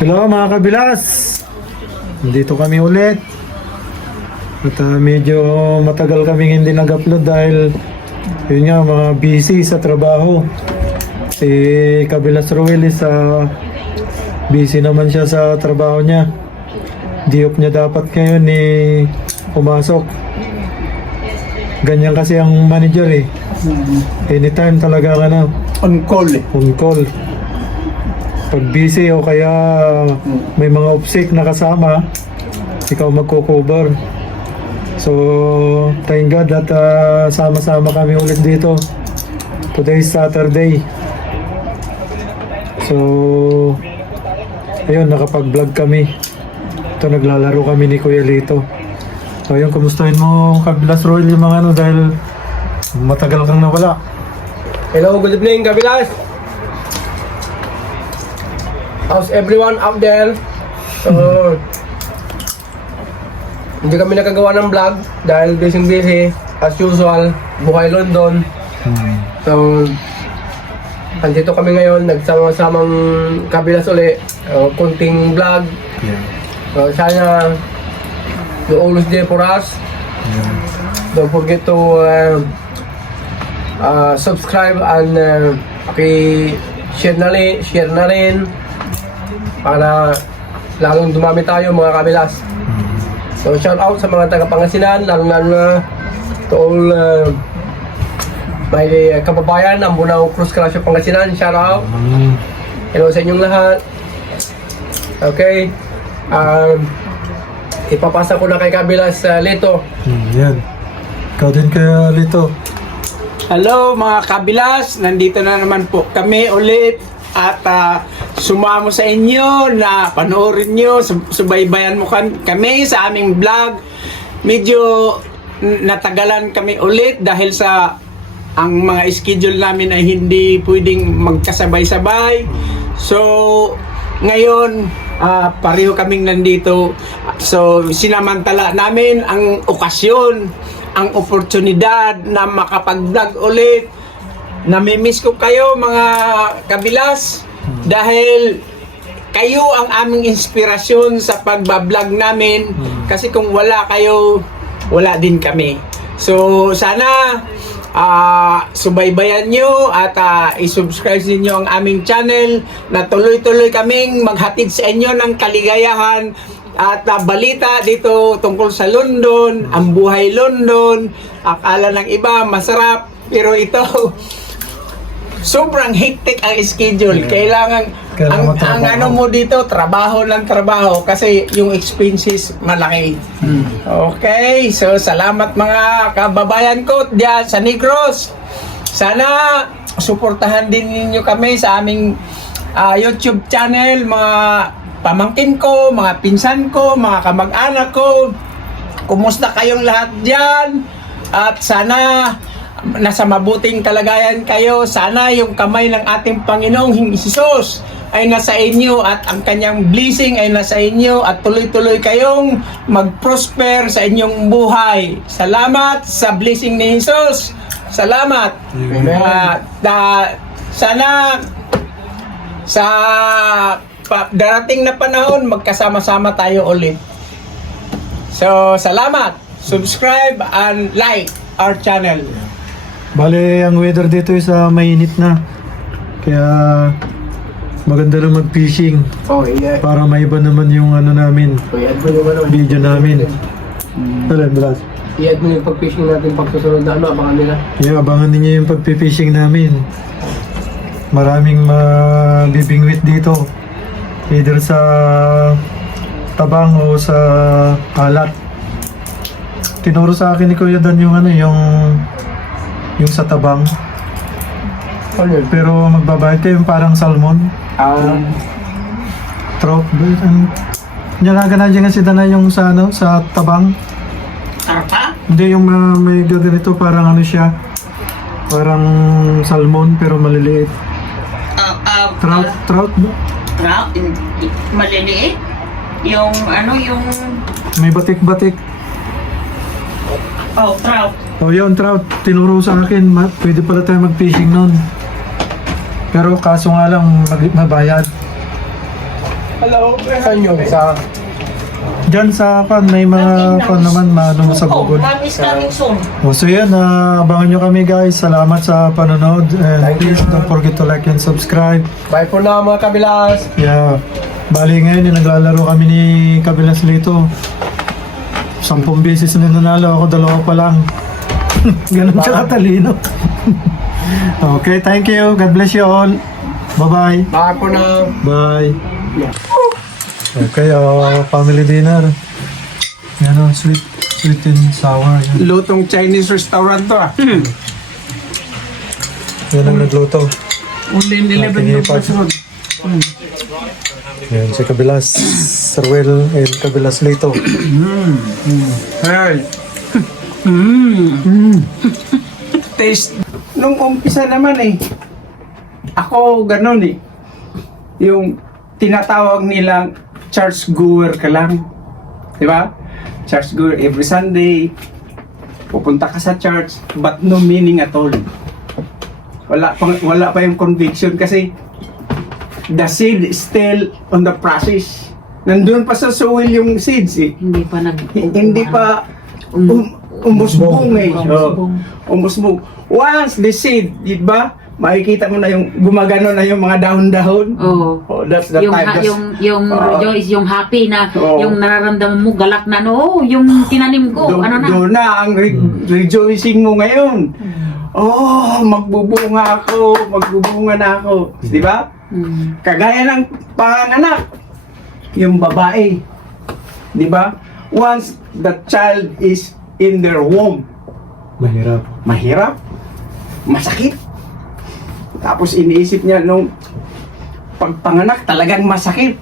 Hello mga kabilas! Nandito kami ulit. At medyo matagal kaming hindi nag-upload dahil yun nga, mga busy sa trabaho. Si Kabilas Ruel is busy naman siya sa trabaho niya. Diop niya dapat ngayon pumasok. Ganyan kasi ang manager eh. Anytime talaga On call eh. on call. Pag busy o kaya may mga off-sick na kasama, ikaw magko-cover. So, thank God that sama-sama kami ulit dito. Today is Saturday. So, ayun, nakapag-vlog kami. Ito, naglalaro kami ni Kuya Lito. So, ayun, kumustahin mo, Kabilas Royal, yung mga dahil matagal kang nawala. Hello, good evening, Kabilas. How's everyone out there? Hindi kami nakagawa ng vlog dahil busy as usual, buhay London. So, andito kami ngayon, nagsama-samang Kabilas uli, kunting vlog. Yeah. So, sana you always there for us. Yeah. Don't forget to subscribe and share na rin para lalong dumami tayo mga Kabilas. So shout out sa mga taga-Pangasinan, lalo na to all my kababayan ang Bunao Cruz Clasio Pangasinan. Shout out. Hello sa inyong lahat. Okay. Ipapasa ko na kay Kabilas Lito. Yan. Ikaw din Kuya Lito. Hello mga Kabilas, nandito na naman po kami ulit at sumamo sa inyo na panoorin nyo, subaybayan mo kami sa aming vlog. Medyo natagalan kami ulit dahil sa ang mga schedule namin ay hindi pwedeng magkasabay-sabay. So ngayon pareho kaming nandito. So sinamantala namin ang okasyon, ang oportunidad na makapag-vlog ulit. Namimiss ko kayo mga Kabilas dahil kayo ang aming inspirasyon sa pagbablog namin, kasi kung wala kayo, wala din kami. So sana subaybayan nyo at isubscribe niyo ang aming channel na tuloy-tuloy kaming maghatid sa inyo ng kaligayahan at balita dito tungkol sa London, ang buhay London. Akala ng iba masarap, pero ito sobrang hectic ang schedule. Kailangan ang ano mo dito, trabaho lang trabaho kasi yung expenses malaki. Okay, so salamat mga kababayan ko diyan sa Negros. Sana suportahan din ninyo kami sa aming YouTube channel, mga pamangkin ko, mga pinsan ko, mga kamag-anak ko. Kumusta kayong lahat diyan? At sana nasa mabuting kalagayan kayo. Sana yung kamay ng ating Panginoong Hesus ay nasa inyo at ang kanyang blessing ay nasa inyo at tuloy-tuloy kayong mag-prosper sa inyong buhay. Salamat sa blessing ni Hesus. Salamat. Sana sa darating na panahon magkasama-sama tayo ulit. So, salamat. Subscribe and like our channel. Bale, ang weather dito is mainit na. Kaya maganda lang mag-fishing. Oh, yeah. Para maiba naman yung namin, I-add mo yung video namin. Talan, Blas. I-add mo yung pag-fishing natin pagsusunod na abangan nila. Yeah, abangan ninyo yung pag-fishing namin. Maraming mabibingwit dito. Either sa tabang o sa alat. Tinuro sa akin ni Kuya Dan yung yung sa tabang. Ano yun? Pero magbabayad kayo yung parang salmon. Trout. Nyalaga na dyan kasi dana yung sa sa tabang. Sarpa? Hindi yung may gaganito parang siya. Parang salmon pero maliliit. Trout ba? Trout, maliliit. Yung yung May batik-batik. trout. Oh, yun, trout. Tinuro sa akin. Pwede pala tayo mag-fishing nun. Pero kaso nga lang, mabayad. Hello. Saan yun? Sa... Diyan sa kan may mga kan naman maano mo sa Oh, Google. mom is coming soon. So yan, abangan nyo kami guys. Salamat sa panonood. And Thank please you. don't forget to like and subscribe. Bye for now mga kabilas. Yeah. Bali ngayon, naglalaro kami ni Kabilas Lito. 10 beses na nanalo ako, 2 pa lang. Ganun siya katalino. Okay, thank you. God bless you all. Bye-bye. Bye for now. Bye. Okay, family dinner. Yan sweet and sour. Yan, Lutong Chinese restaurant to ah. yan ang nagluto. Only in 11 Ating Locos ipag. Road. Yan, si Kabilas Ruel and Kabilas Lito. Hey. Taste. Nung umpisa naman eh, ako ganun eh. Yung tinatawag nilang church goer ka lang. Di ba? Church goer every Sunday. Pupunta ka sa church, but no meaning at all. Wala pa yung conviction kasi the seed is still on the process. Nandun pa sa soil yung seeds eh. Hindi pa Hindi pa umusbong eh. Umusbong. Once the seed, di ba? Makikita mo na yung gumagano na yung mga dahon-dahon. Oo. Oh, that's the Yung, time. yung rejoice, yung happy na, Oo. yung nararamdaman mo, galak na, no, yung tinanim ko, ano na. Doon na ang rejoicing mo ngayon. Oh, magbubunga na ako. Di ba? Mm. Kagaya ng panganak, yung babae. Di ba? Once the child is in their womb, mahirap, masakit. Tapos iniisip niya nung pagpanganak talagang masakit.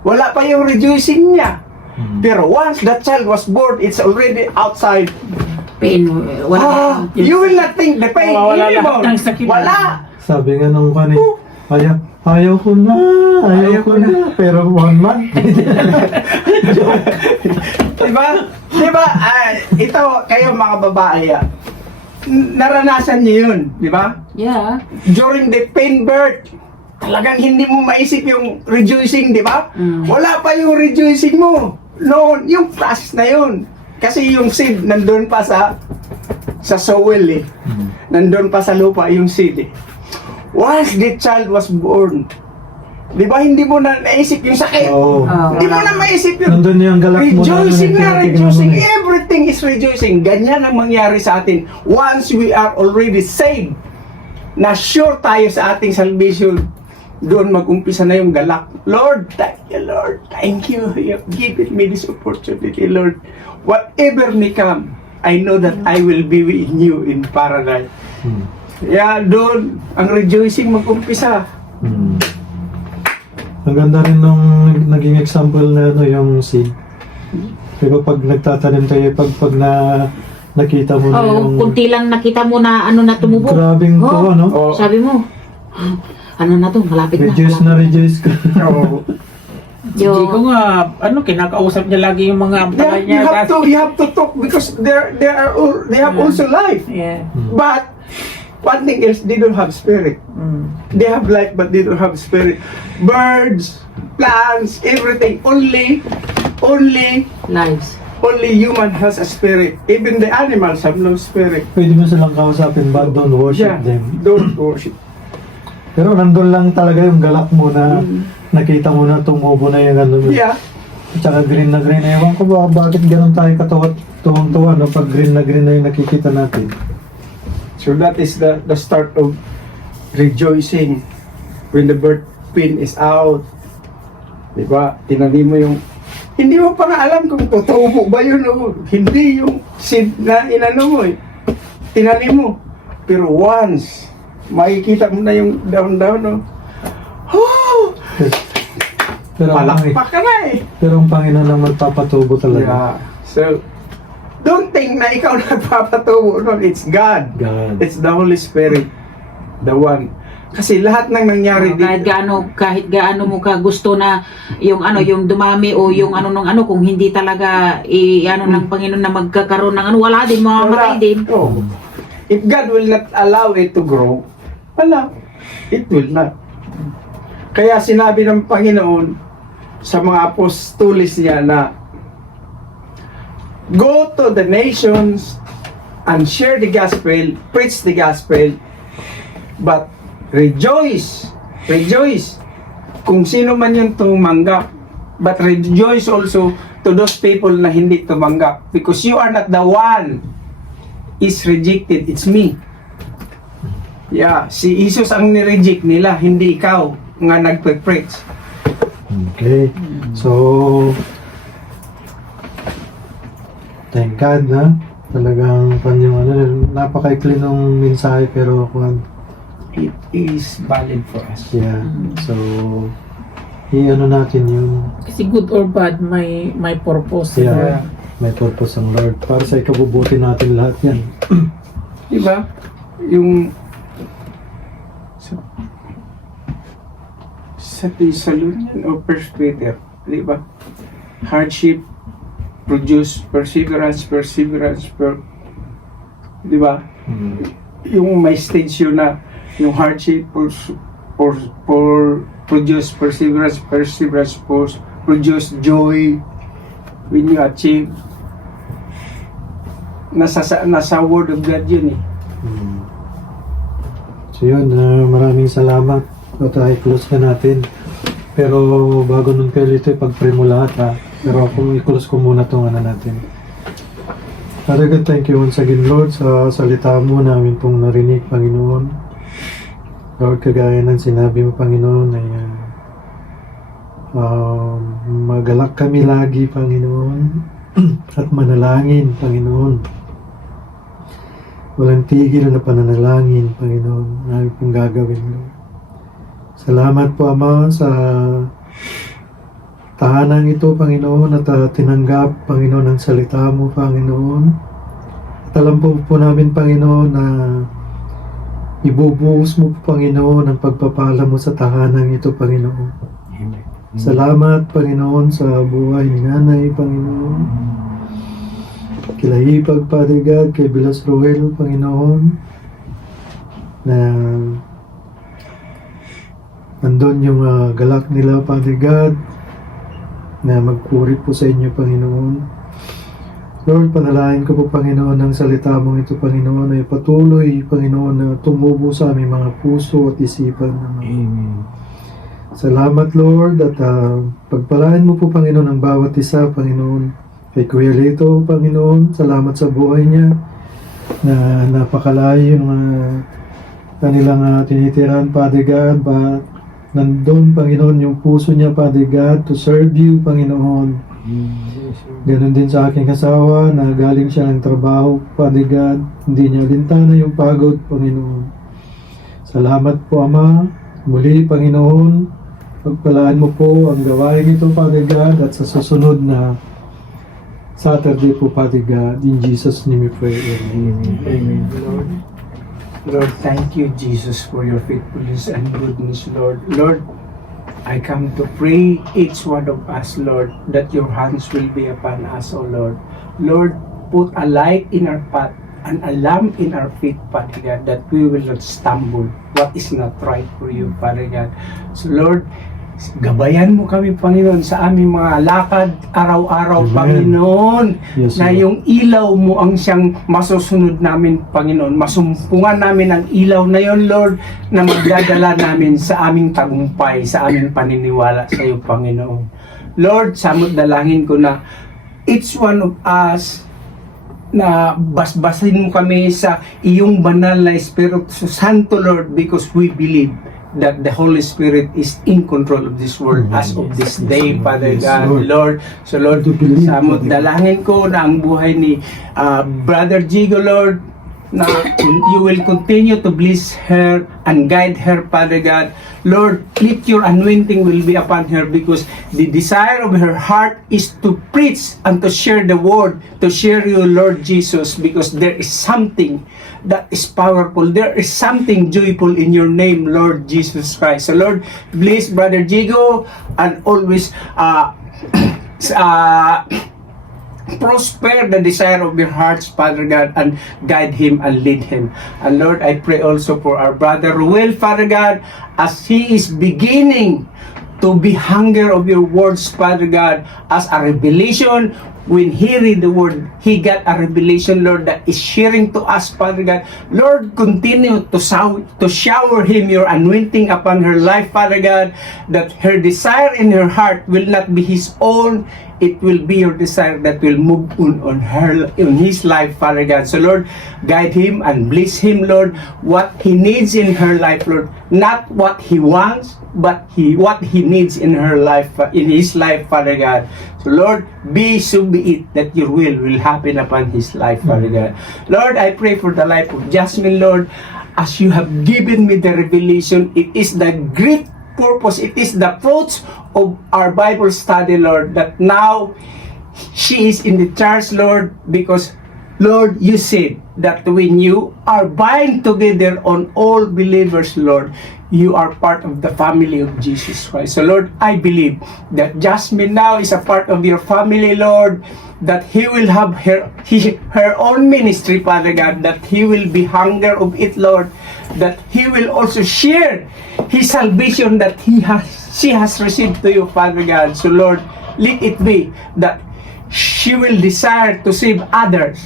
Wala pa yung rejoicing niya. Pero once the child was born, it's already outside. Pain, wala. You will not think the pain anymore. Wala. Sabi nga nung kani, ayaw ko na. Pero 1 month. Diba? Diba? Ito, kayo mga babae, naranasan niyo yun, di ba? Yeah. During the pain birth, talagang hindi mo maisip yung rejoicing, di ba? Wala pa yung rejoicing mo. Noon, yung process na yun. Kasi yung seed, nandun pa sa soil eh. Nandun pa sa lupa yung seed eh. Once the child was born, di ba hindi mo na naisip yung sakit? Oo. Hindi mo na maisip yung Nandun yung galak mo rejoicing na rejoicing. Everything is rejoicing. Ganyan ang mangyari sa atin. Once we are already saved, na sure tayo sa ating salvation, doon mag-umpisa na yung galak. Lord, thank you, Lord. Thank you. You have given me this opportunity, Lord. Whatever may come, I know that I will be with you in paradise. Yeah, doon, ang rejoicing mag-umpisa. Ang ganda rin nung naging example na yung seed. Diba pag nagtatanim tayo, pag nakita mo na Oo, yung... kunti lang nakita mo na ano na tumubo. Grabing Oo. tuwa, no? Oh. Sabi mo, ano na to, malapit na. Rejoice na rejoice ka. Oh. Yo, Hindi ko nga, kinakausap niya lagi yung mga Yeah, ampalay niya. you have to talk because they have also life. Yeah. But one thing is they don't have spirit. They have life but they don't have spirit. Birds, plants, everything. Only lives. human has a spirit. Even the animals have no spirit. Pwede mo silang kausapin but don't worship Yeah, them. don't worship. Pero nandun lang talaga yung galak mo na nakita mo na tumubo na yung ano. Yeah. Tsaka green na green. Ewan ko ba bakit ganun tayo tuwang-tuwa no? Pag green na yung nakikita natin. So that is the start of rejoicing when the birth pain is out. Diba? Tinanim mo yung... Hindi mo pa nga alam kung totoo ba yun o hindi yung seed na inano mo eh. Tinanim mo. Pero once, makikita mo na yung down no? Pero ang, Palakpak ka na eh. pero ang Panginoon ang magpapatubo talaga. Yeah. So, don't think na ikaw nagpapatubo nun. It's God. God. It's the Holy Spirit. The one. Kasi lahat ng nangyari Kahit gaano mo ka gusto na yung yung dumami o yung kung hindi talaga ng Panginoon na magkakaroon ng wala din, mamamatay din. Oh. If God will not allow it to grow, wala. It will not. Kaya sinabi ng Panginoon sa mga apostolis niya na go to the nations and share the gospel, preach the gospel, but rejoice kung sino man yung tumanggap, but rejoice also to those people na hindi tumanggap, because you are not the one is rejected, it's me. Yeah, si Jesus ang nireject nila, hindi ikaw nga nagpe-preach. Okay. So, thank God na talagang kanyang napakaikli ng mensahe pero kung It is valid for us. yeah. So, i-ano natin yun. Kasi good or bad, may purpose. Yeah. May purpose ang Lord. Para sa ikabubuti natin lahat yan. Diba? Yung sa Thessalonian o First Peter, diba? Hardship produce perseverance, diba? Yung may stage yun na yung hardship produce perseverance, produce joy when you achieve. Nasa word of God yun eh. So yun, maraming salamat. At i-close na natin. Pero bago nun kayo ito, ipag-pray mo lahat ha. Pero kung i-close ko muna itong ano natin. Father God, thank you once again Lord sa salita mo namin pong narinig, Panginoon. Lord, kagaya ng sinabi mo, Panginoon, ay magalak kami lagi, Panginoon, at manalangin, Panginoon. Walang tigil na pananalangin, Panginoon, na aming pong gagawin, Lord. Salamat po, Ama, sa tahanan ito, Panginoon, at tinanggap, Panginoon, ang salita mo, Panginoon. At alam po namin, Panginoon, na ibubuhos mo, Panginoon, ang pagpapala mo sa tahanan ito, Panginoon. Salamat, Panginoon, sa buhay ni Nanay, Panginoon. Kila Hipag, Father God, kay Bilas Roel, Panginoon, na andun yung galak nila, Father God, na magpuri po sa inyo, Panginoon. Lord, panalangin ko po, Panginoon, ng salita mong ito, Panginoon, ay patuloy, Panginoon, na tumubo sa aming mga puso at isipan. Amen. Salamat, Lord, at pagpalain mo po, Panginoon, ang bawat isa, Panginoon. Kay Kuya Lito, Panginoon, salamat sa buhay niya, na napakalayo yung kanilang tinitiran, Father God, but nandun, Panginoon, yung puso niya, Father God, to serve you, Panginoon. Ganon din sa aking asawa na galing siya ng trabaho, Father God. Hindi niya lintana yung pagod, Panginoon. Salamat po, Ama. Muli, Panginoon, pagpalaan mo po ang gawain ito, Father God, at sa susunod na Saturday po, Father God. In Jesus' name we pray. Amen. Amen, Lord. Lord, thank you, Jesus, for your faithfulness and goodness, Lord. Lord, I come to pray each one of us, Lord, that your hands will be upon us, O Lord. Lord, put a light in our path and a lamp in our feet, Father God, that we will not stumble what is not right for you, Father God. So, Lord, gabayan mo kami, Panginoon, sa aming mga lakad araw-araw, Amen. Panginoon, Yes, na Lord. yung ilaw mo ang siyang masusunod namin, Panginoon. Masumpungan namin ang ilaw na yon, Lord, na magdadala namin sa aming tagumpay, sa aming paniniwala sa iyo, Panginoon. Lord, samot dalangin ko na each one of us na basbasin mo kami sa iyong banal na Espiritu Santo, Lord, because we believe that the Holy Spirit is in control of this world as of this day, Father Yes, God, Lord. So, Lord, To believe, samot Father. dalangin ko na ang buhay ni Brother Jigo, Lord, na you will continue to bless her and guide her, Father God. Lord, let your anointing will be upon her, because the desire of her heart is to preach and to share the word, to share you, Lord Jesus, because there is something that is powerful. There is something joyful in your name, Lord Jesus Christ. So, Lord, bless Brother Jigo and always prosper the desire of your hearts, Father God, and guide him and lead him. And Lord, I pray also for our brother Ruel, Father God, as he is beginning to be hunger of your words, Father God, as a revelation. When he read the word, he got a revelation, Lord, that is sharing to us, Father God. Lord, continue to shower him your anointing upon her life, Father God, that her desire in her heart will not be his own. It will be your desire that will move on his life, Father God. So Lord, guide him and bless him, Lord, what he needs in her life, Lord. Not what he wants, but what he needs in her life, in his life, Father God. So Lord, so be it that your will happen upon his life, Father God. Lord, I pray for the life of Jasmine, Lord, as you have given me the revelation. It is the great purpose, it is the fruits of our Bible study, Lord, that now she is in the church, Lord, because Lord, you said that when you are bind together on all believers, Lord, you are part of the family of Jesus Christ. So Lord, I believe that Jasmine now is a part of your family, Lord, that he will have her own ministry, Father God, that he will be hunger of it, Lord, that he will also share his salvation that she has received to you, Father God. So Lord, let it be that she will desire to save others,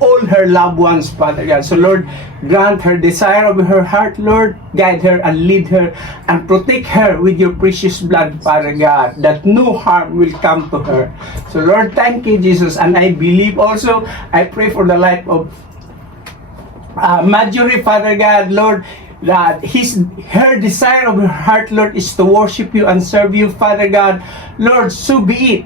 all her loved ones, Father God. So Lord, grant her desire of her heart, Lord. Guide her and lead her and protect her with your precious blood, Father God, that no harm will come to her. So Lord, thank you, Jesus. And I believe also, I pray for the life of Marjorie, Father God, Lord, that her desire of her heart, Lord, is to worship you and serve you, Father God. Lord, so be it,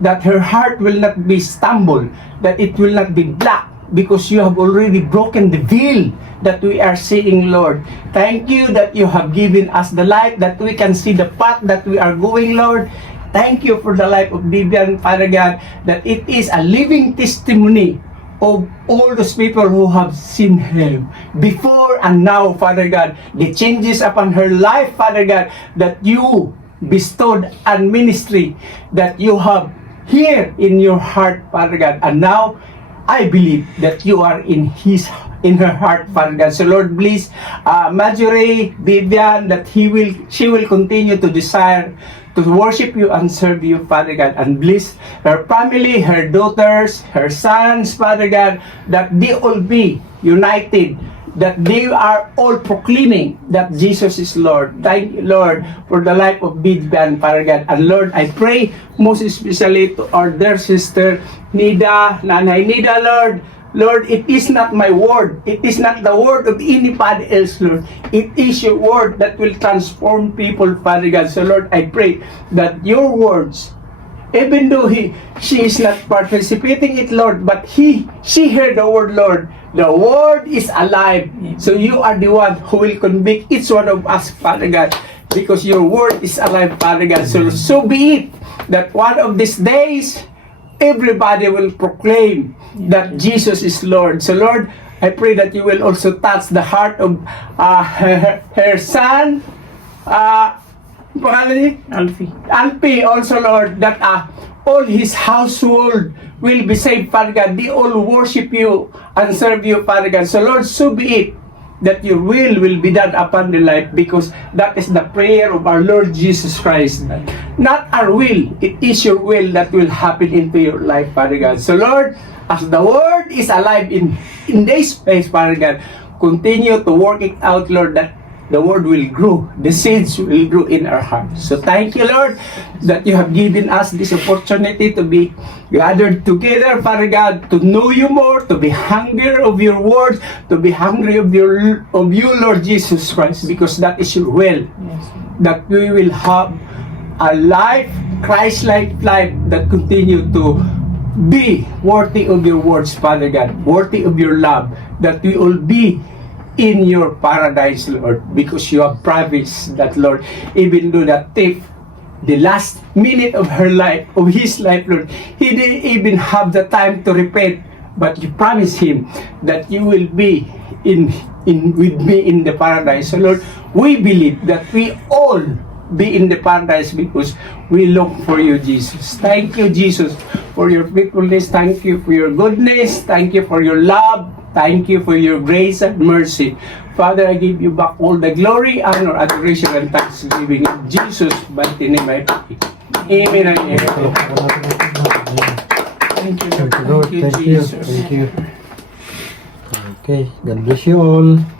that her heart will not be stumbled, that it will not be black, because you have already broken the veil that we are seeing, Lord. Thank you that you have given us the light, that we can see the path that we are going, Lord. Thank you for the life of Vivian, Father God, that it is a living testimony of all those people who have seen him before and now, Father God. The changes upon her life, Father God, that you bestowed and ministry that you have here in your heart, Father God. And now I believe that you are in her heart, Father God. So Lord, please, Marjorie, Vivian, that she will continue to desire to worship you and serve you, Father God, and bless her family, her daughters, her sons, Father God, that they all be united, that they are all proclaiming that Jesus is Lord. Thank you, Lord, for the life of Vivian, Father God. And Lord, I pray most especially to our dear sister Nida, Nanay Nida, Lord. Lord, it is not my word. It is not the word of anybody else, Lord. It is your word that will transform people, Father God. So Lord, I pray that your words, even though she is not participating it, Lord, but she heard the word, Lord. The word is alive. So you are the one who will convict each one of us, Father God, because your word is alive, Father God. So be it that one of these days, everybody will proclaim that Jesus is Lord. So Lord, I pray that you will also touch the heart of her son, Alfie also, Lord, that all his household will be saved, Father God. They all worship you and serve you, Father God. So Lord, so be it that your will be done upon the life, because that is the prayer of our Lord Jesus Christ. Not our will, it is your will that will happen into your life, Father God. So Lord, as the word is alive in this space, Father God, continue to work it out, Lord, that the word will grow, the seeds will grow in our hearts. So thank you, Lord, that you have given us this opportunity to be gathered together, Father God, to know you more, to be hungry of your words, to be hungry of you, Lord Jesus Christ, because that is your will. Yes. That we will have a life, Christ-like life, that continue to be worthy of your words, Father God, worthy of your love, that we will be in your paradise, Lord, because you have promised that, Lord, even though that thief, the last minute of her life, of his life, Lord, he didn't even have the time to repent, but you promised him that you will be in with me in the paradise. So Lord, we believe that we all be in the paradise because we look for you, Jesus. Thank you, Jesus, for your faithfulness. Thank you for your goodness. Thank you for your love. Thank you for your grace and mercy. Father, I give you back all the glory, honor, adoration, and thanksgiving. In Jesus' mighty name I pray. Amen and amen. Thank you, Lord. Thank you, Lord. Thank you, Thank you. Jesus. Thank you. Okay, God bless you all.